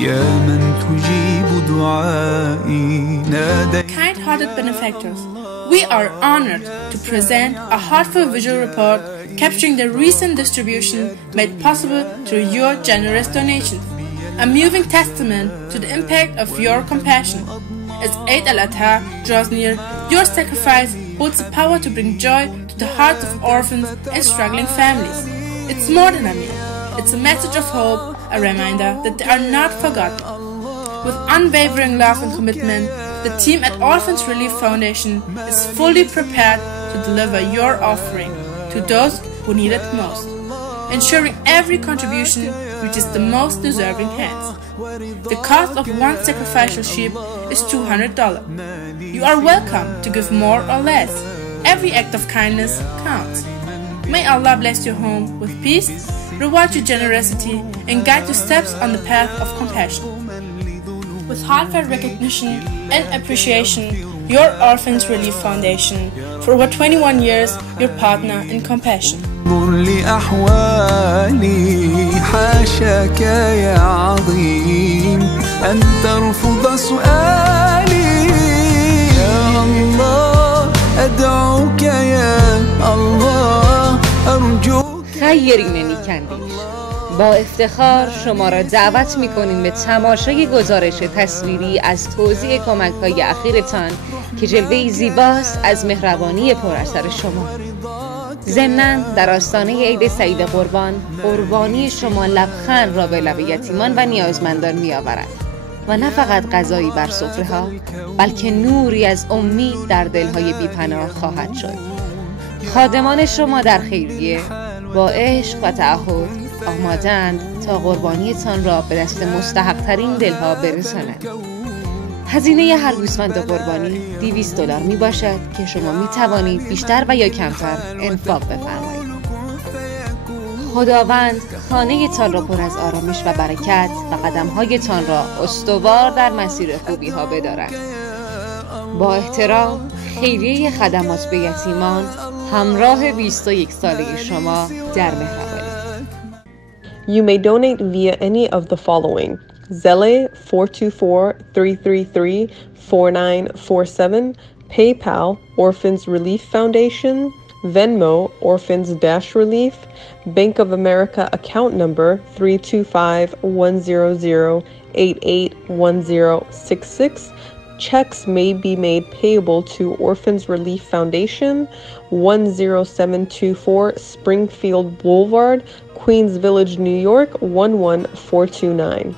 يا من تجيب دعائي ناديت. Kind-hearted benefactors, we are honored to present a heartfelt visual report capturing the recent distribution made possible through your generous donation. A moving testament to the impact of your compassion. As Eid al-Adha draws near, your sacrifice holds the power to bring joy to the hearts of orphans and struggling families. It's more than a meal. It's a message of hope, a reminder that they are not forgotten. With unwavering love and commitment, the team at Orphans Relief Foundation is fully prepared to deliver your offering to those who need it most, ensuring every contribution reaches the most deserving hands. The cost of one sacrificial sheep is $200. You are welcome to give more or less. Every act of kindness counts. May Allah bless your home with peace, reward your generosity, and guide your steps on the path of compassion. With heartfelt recognition and appreciation, your Orphans Relief Foundation, for over 21 years, your partner in compassion. لأحوالي حاشاك يا عظيم أن ترفض سؤالي يا الله أدعوك يا الله أرجوك. خیرین نیکندیش، با افتخار شما را دعوت می‌کنیم به تماشای گزارش تصویری از توزیع کمک‌های اخیرتان که جلوه‌ای زیباست از مهربانی پراثر شما. ضمناً در آستانه عید سعید قربانی شما لبخند را به لب یتیمان و نیازمندان می‌آورد و نه فقط غذایی بر سفره‌ها، بلکه نوری از امید در دل‌های بی‌پناه خواهد شد. خادمان شما در خیریه با عشق و تعهد آماده‌اند تا قربانیتان را به دست مستحق‌ترین دلها برسانند. هزینه هر گوسفند قربانی $200 می باشد که شما می توانید بیشتر و یا کمتر انفاق بفرمایید. خداوند خانه تان را پر از آرامش و برکت و قدم‌هایتان را استوار در مسیر خوبی ها بدارد. با احترام، خیریه خدمات به یتیمان، همراه 21 ساله شما در مهربانی. You may donate via any of the following: Zelle 424-333-4947, PayPal Orphans Relief Foundation, Venmo Orphans-Relief, Bank of America account number 325-100-881066. Checks may be made payable to Orphans Relief Foundation, 10724 Springfield Boulevard, Queens Village, New York 11429.